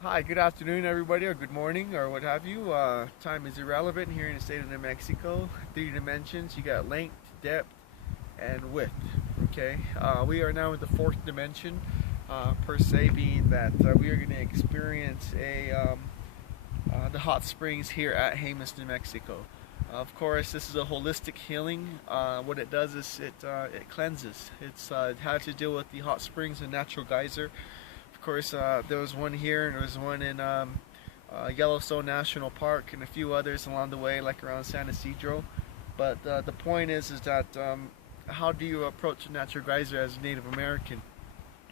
Hi, good afternoon, everybody, or good morning, or what have you. Time is irrelevant here in the state of New Mexico. Three dimensions: you got length, depth, and width. Okay, we are now in the fourth dimension, per se, being that we are going to experience the hot springs here at Jemez, New Mexico. Of course, this is a holistic healing. What it does is it cleanses. It's had to deal with the hot springs and natural geyser. Of course, there was one here, and there was one in Yellowstone National Park, and a few others along the way, like around San Isidro. But the point is that how do you approach a natural geyser as a Native American?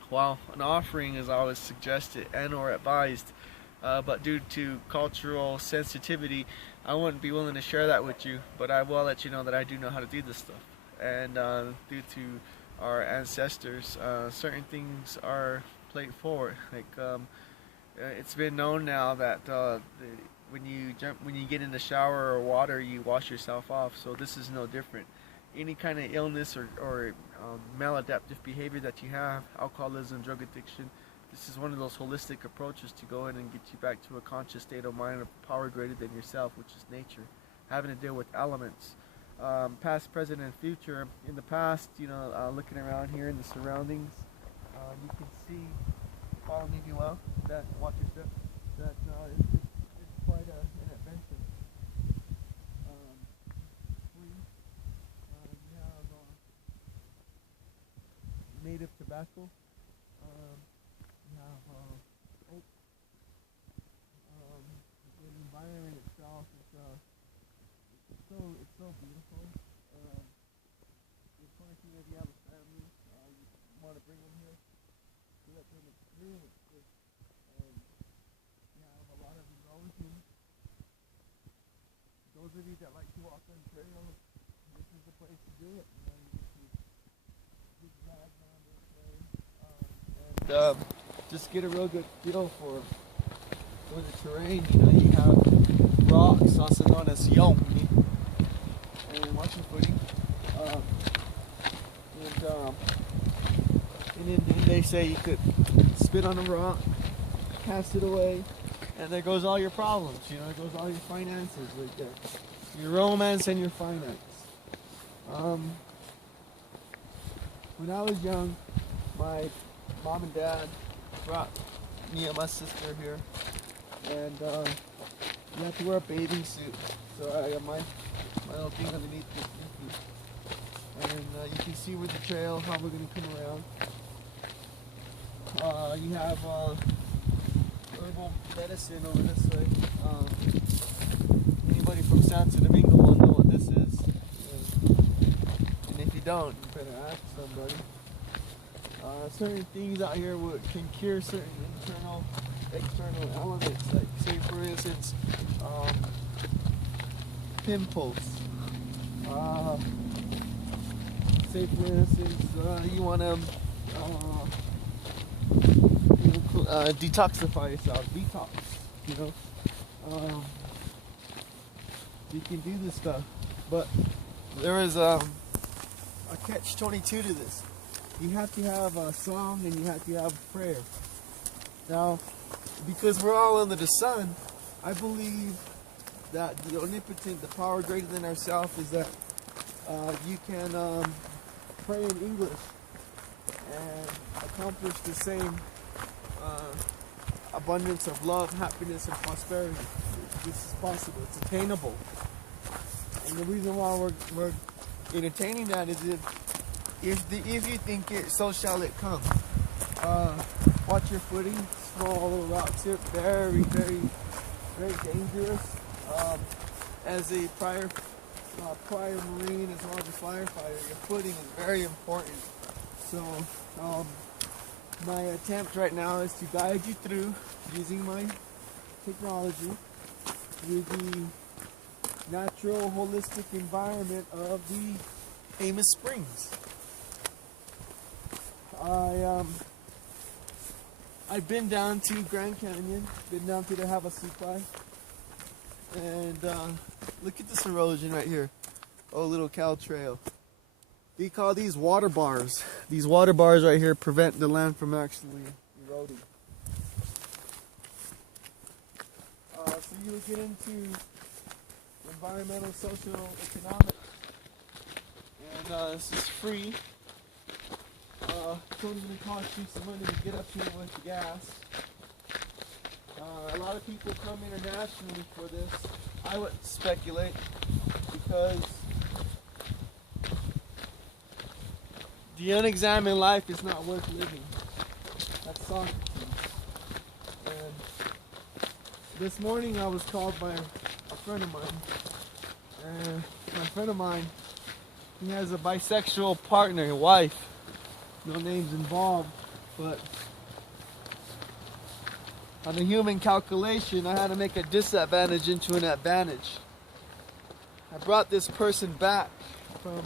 Well, an offering is always suggested and/or advised, but due to cultural sensitivity, I wouldn't be willing to share that with you. But I will let you know that I do know how to do this stuff, and due to our ancestors, certain things are played forward. It's been known now that when you get in the shower or water, you wash yourself off. So this is no different. Any kind of illness or maladaptive behavior that you have, alcoholism, drug addiction, this is one of those holistic approaches to go in and get you back to a conscious state of mind, of power greater than yourself, which is nature, having to deal with elements, past, present, and future. In the past, looking around here in the surroundings, you can see, follow me if you will, that, watch your step, that it's quite an adventure. You have native tobacco, you have oak, the environment itself it's so beautiful. Of course, if you have a family, you want to bring them here so that they can experience this. And you have a lot of erosion. Those of you that like to walk on trails, this is the place to do it. You drive down this way and just get a real good feel for the terrain. You have rocks, also known as yom, and watch your footing. And then they say you could spit on a rock, cast it away, and there goes all your problems. There goes all your finances right there. Your romance and your finance. When I was young, my mom and dad brought me and my sister here, and you have to wear a bathing suit. So I got my little thing underneath your feet. And you can see with the trail how we're going to come around. You have herbal medicine over this way. Anybody from Santo Domingo will know what this is. And if you don't, you better ask somebody. Certain things out here can cure certain internal, external elements. Like, say for instance, pimples. Say for instance, you want to detoxify yourself, detox. You can do this stuff, but there is a catch-22 to this. You have to have a song and you have to have prayer. Now, because we're all under the sun, I believe that the omnipotent, the power greater than ourselves, is that you can pray in English and accomplish the same abundance of love, happiness, and prosperity. This is possible. It's attainable. And the reason why we're entertaining that is if you think it, so shall it come. Watch your footing. Small little rocks here. Very, very, very dangerous. As a prior Marine as well as a firefighter, your footing is very important. So my attempt right now is to guide you through using my technology through the natural holistic environment of the Jemez Springs. I've been down to Grand Canyon, been down to the Havasupai, and look at this erosion right here. Oh, little cow trail. We call these water bars. These water bars right here prevent the land from actually eroding. Cody. So you would get into environmental, social, economic, and this is free. It's only going to cost you some money to get up here with the gas. A lot of people come internationally for this. I would speculate because the unexamined life is not worth living. That's Socrates. And this morning I was called by a friend of mine. And my friend of mine, he has a bisexual partner, a wife. No names involved, but on a human calculation, I had to make a disadvantage into an advantage. I brought this person back from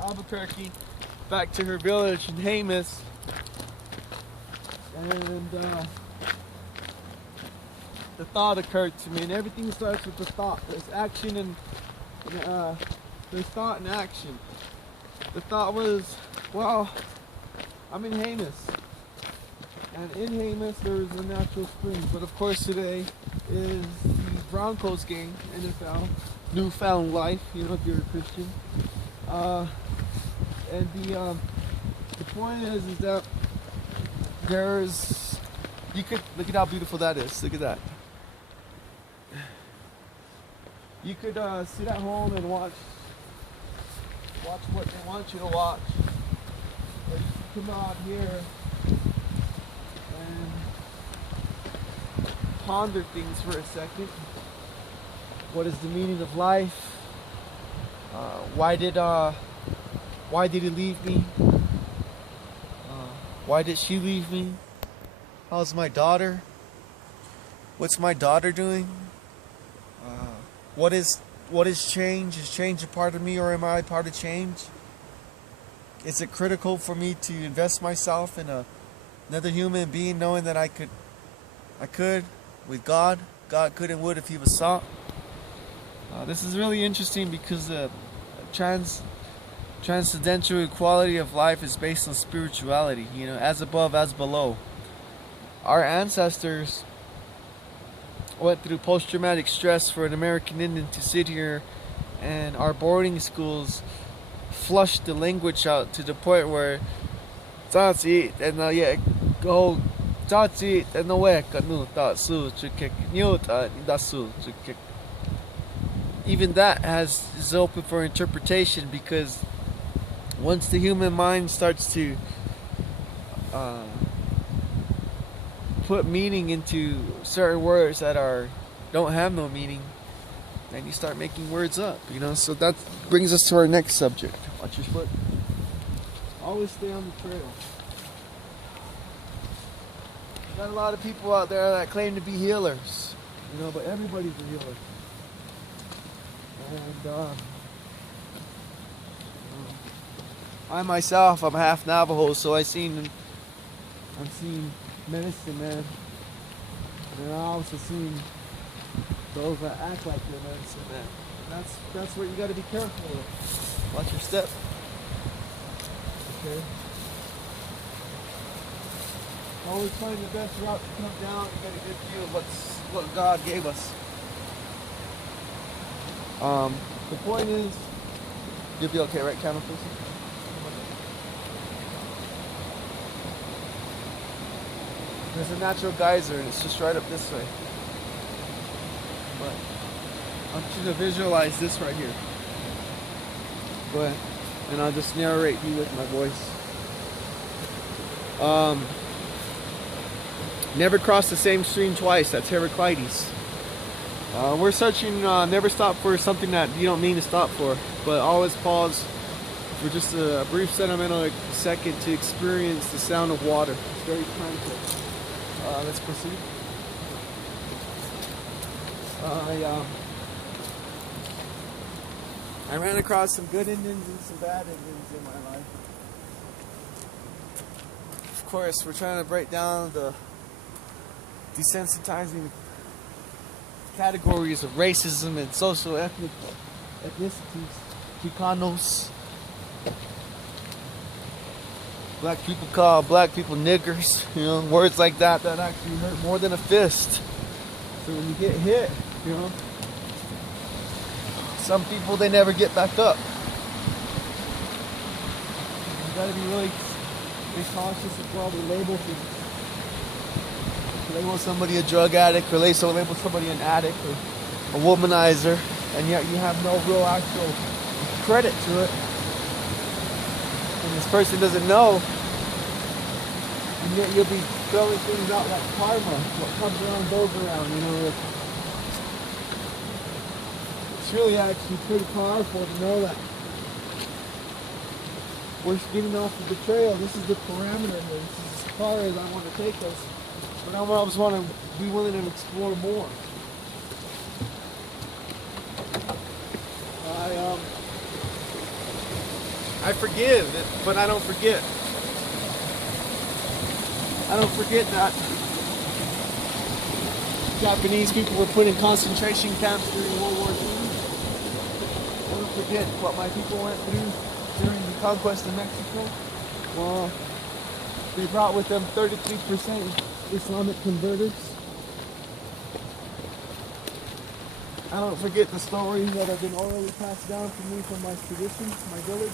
Albuquerque back to her village in Jemez, and the thought occurred to me, and everything starts with the thought. There's action and there's thought and action. The thought was, well, I'm in Jemez, and in Jemez there's a natural spring, but of course today is the Broncos game, NFL, newfound life, you know, if you're a Christian. And the point is that you could look at how beautiful that is. Look at that. You could sit at home and watch what they want you to watch. Or you can come out here and ponder things for a second. What is the meaning of life? Why did he leave me? Why did she leave me? How's my daughter? What's my daughter doing? What is change? Is change a part of me, or am I a part of change? Is it critical for me to invest myself in another human being, knowing that I could with God? God could and would if He was sought. This is really interesting because transcendental equality of life is based on spirituality. You know, as above, as below. Our ancestors went through post-traumatic stress for an American Indian to sit here, and our boarding schools flushed the language out to the point where even that is open for interpretation, because once the human mind starts to put meaning into certain words that don't have no meaning, then you start making words up, you know. So that brings us to our next subject. Watch your foot. Always stay on the trail. Got a lot of people out there that claim to be healers, you know, but everybody's a healer. And I myself, I'm half Navajo, so I've seen medicine man, and I also seen those that act like they're medicine man. And that's what you got to be careful with. Watch your step. Okay. Always find the best route to come down and get a good view of what God gave us. The point is, you'll be okay, right, camera person? There's a natural geyser, and it's just right up this way. But I want you to visualize this right here. Go ahead, and I'll just narrate you with my voice. Never cross the same stream twice. That's Heraclides. We're searching, never stop for something that you don't mean to stop for, but always pause for just a brief sentimental second to experience the sound of water. It's very tranquil. Let's proceed. I ran across some good Indians and some bad Indians in my life. Of course, we're trying to break down the desensitizing categories of racism and social ethnicities, Chicanos. Black people call black people niggers, you know, words like that that actually hurt more than a fist. So when you get hit, you know, some people, they never get back up. You gotta be really cautious of all the labels. Label somebody a drug addict, or label somebody an addict or a womanizer, and yet you have no real actual credit to it. And this person doesn't know, and yet you'll be throwing things out like karma. What comes around goes around, you know. It's really actually pretty powerful to know that we're getting off the trail. This is the parameter here. This is as far as I want to take us. But I always want to be willing to explore more. I forgive, but I don't forget. I don't forget that Japanese people were put in concentration camps during World War II. I don't forget what my people went through during the conquest of Mexico. Well, they brought with them 33% Islamic converters. I don't forget the stories that have been orally passed down to me from my tradition, my village.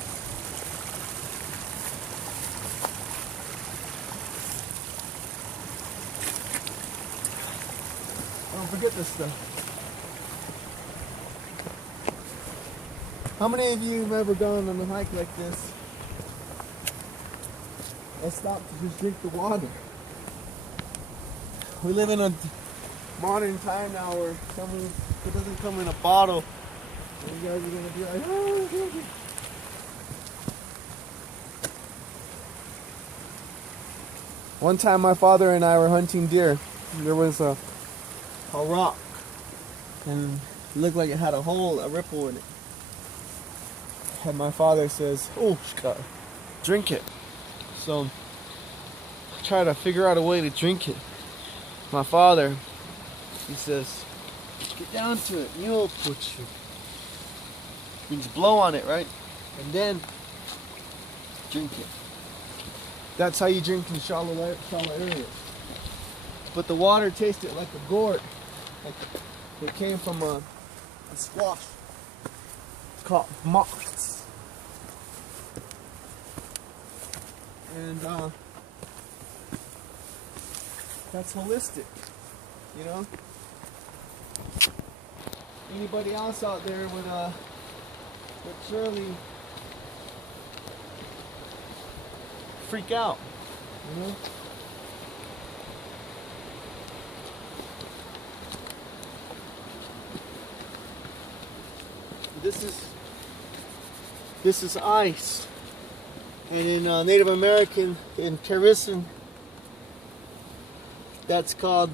I don't forget this stuff. How many of you have ever gone on a hike like this and stopped to just drink the water? We live in a modern time now where something that doesn't come in a bottle, and you guys are gonna be like, oh, drink it. One time my father and I were hunting deer. There was a rock, and it looked like it had a hole, a ripple in it. And my father says, oh, Scott, drink it. So I try to figure out a way to drink it. My father, he says, get down to it, you'll put you. Means blow on it, right? And then drink it. That's how you drink in shallow areas. But the water tasted like a gourd. Like it came from a squash. It's called moss. And that's holistic, you know. Anybody else out there would surely freak out, you know. This is ice, and in Native American, in Caribbean, that's called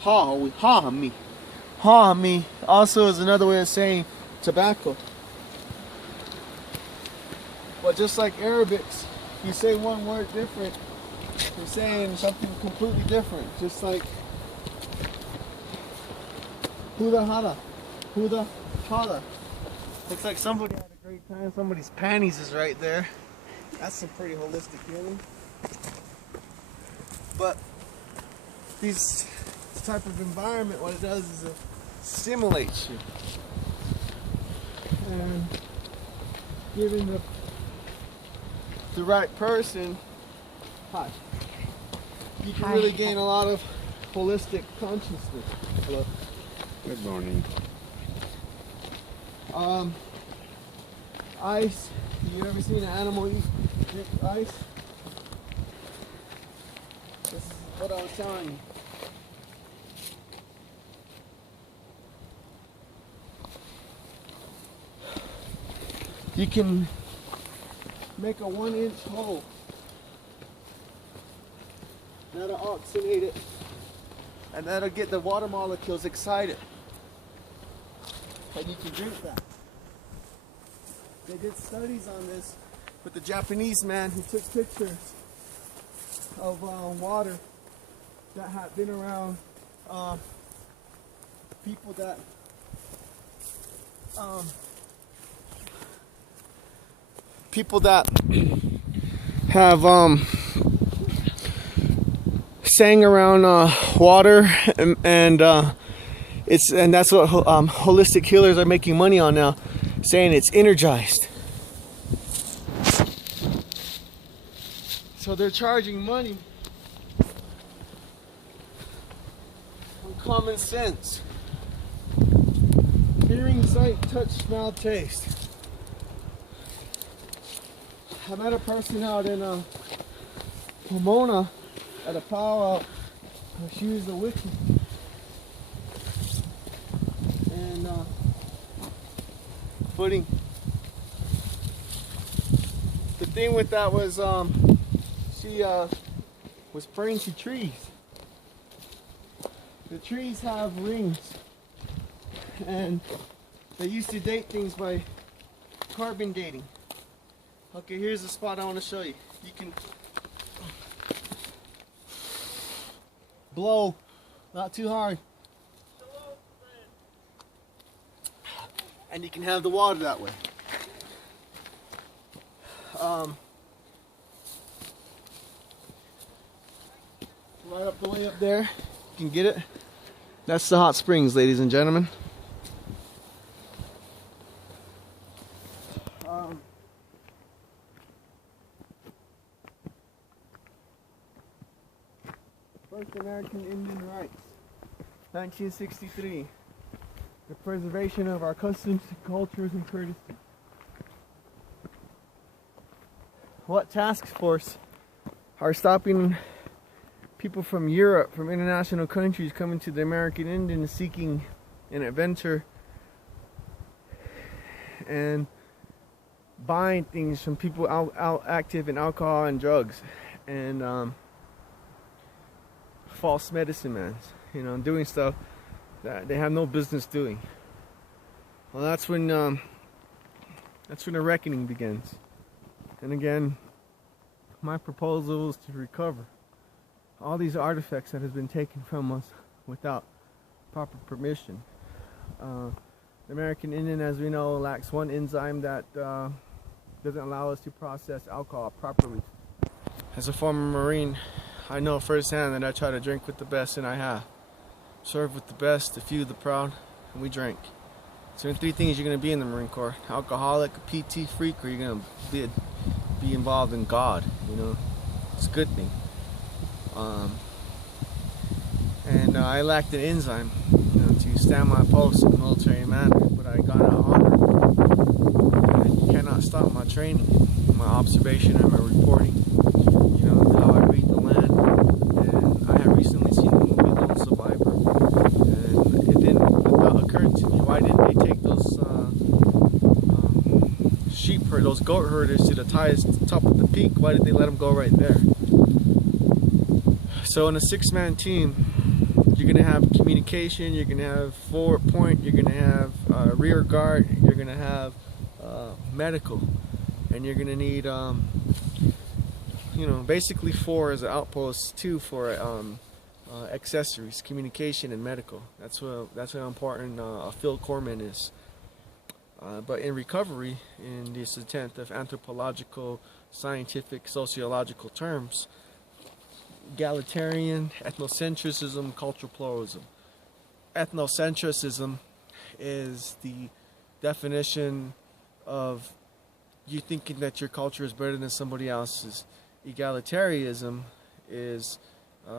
ha'ami. Ha'ami also is another way of saying tobacco. But just like Arabics, you say one word different, you're saying something completely different. Just like huda hada, huda hada. Looks like somebody had a great time. Somebody's panties is right there. That's some pretty holistic feeling. But this type of environment, what it does is it stimulates you. And given the right person, you can really gain a lot of holistic consciousness. Hello. Good morning. Ice. You ever seen an animal eat ice? This is what I was telling you. You can make a 1-inch hole. That'll oxidate it, and that'll get the water molecules excited. And you can drink that. They did studies on this with the Japanese man who took pictures of water that had been around people that have sang around water, and that's what holistic healers are making money on now, saying it's energized. So they're charging money on common sense. Hearing, sight, touch, smell, taste. I met a person out in Pomona at a powwow. She was a witch, and footing. The thing with that was she was praying to trees. The trees have rings, and they used to date things by carbon dating. Okay, here's the spot I want to show you. You can blow, not too hard, and you can have the water that way. Right up the way up there, you can get it. That's the hot springs, ladies and gentlemen. First American Indian Rights, 1963. The preservation of our customs, cultures, and courtesy. What task force are stopping people from Europe, from international countries, coming to the American Indian seeking an adventure and buying things from people out active in alcohol and drugs and false medicine mans, you know, doing stuff that they have no business doing. Well, that's when the reckoning begins. And again, my proposal is to recover all these artifacts that have been taken from us without proper permission. The American Indian, as we know, lacks one enzyme that doesn't allow us to process alcohol properly. As a former Marine, I know firsthand that I try to drink with the best, and I have. Serve with the best, the few, the proud, and we drink. So there are three things you're going to be in the Marine Corps: alcoholic, a PT freak, or you're going to be involved in God. You know, it's a good thing. I lacked an enzyme, you know, to stand my post in a military manner, but I got out honored. And you cannot stop my training, my observation, and my reporting. You know, how I read the land. And I have recently seen the movie Lone Survivor, and it didn't occur to me, why didn't they take those those goat herders to the top of the peak? Why did they let them go right there? So in a 6-man team, you're going to have communication, you're going to have forward point, you're going to have rear guard, you're going to have medical, and you're going to need, you know, basically 4 as an outpost, 2 for accessories, communication and medical. That's how important a field corpsman is. But in recovery, in this attempt of anthropological, scientific, sociological terms, egalitarian, ethnocentrism, cultural pluralism. Ethnocentrism is the definition of you thinking that your culture is better than somebody else's. Egalitarianism is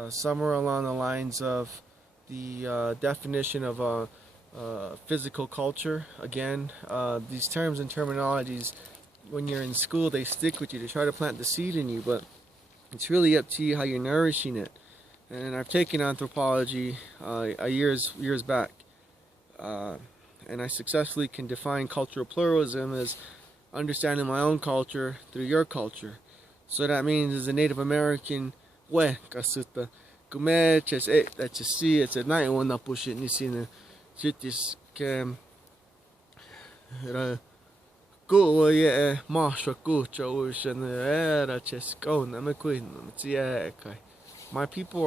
somewhere along the lines of the definition of physical culture. Again, these terms and terminologies, when you're in school, they stick with you. They try to plant the seed in you, but it's really up to you how you're nourishing it. And I've taken anthropology years back, and I successfully can define cultural pluralism as understanding my own culture through your culture. So that means as a Native American, kasuta kume ches that you see it's at night when I push it and you see the chitis cam go yeah masha go chowish and era ches go na me queen my people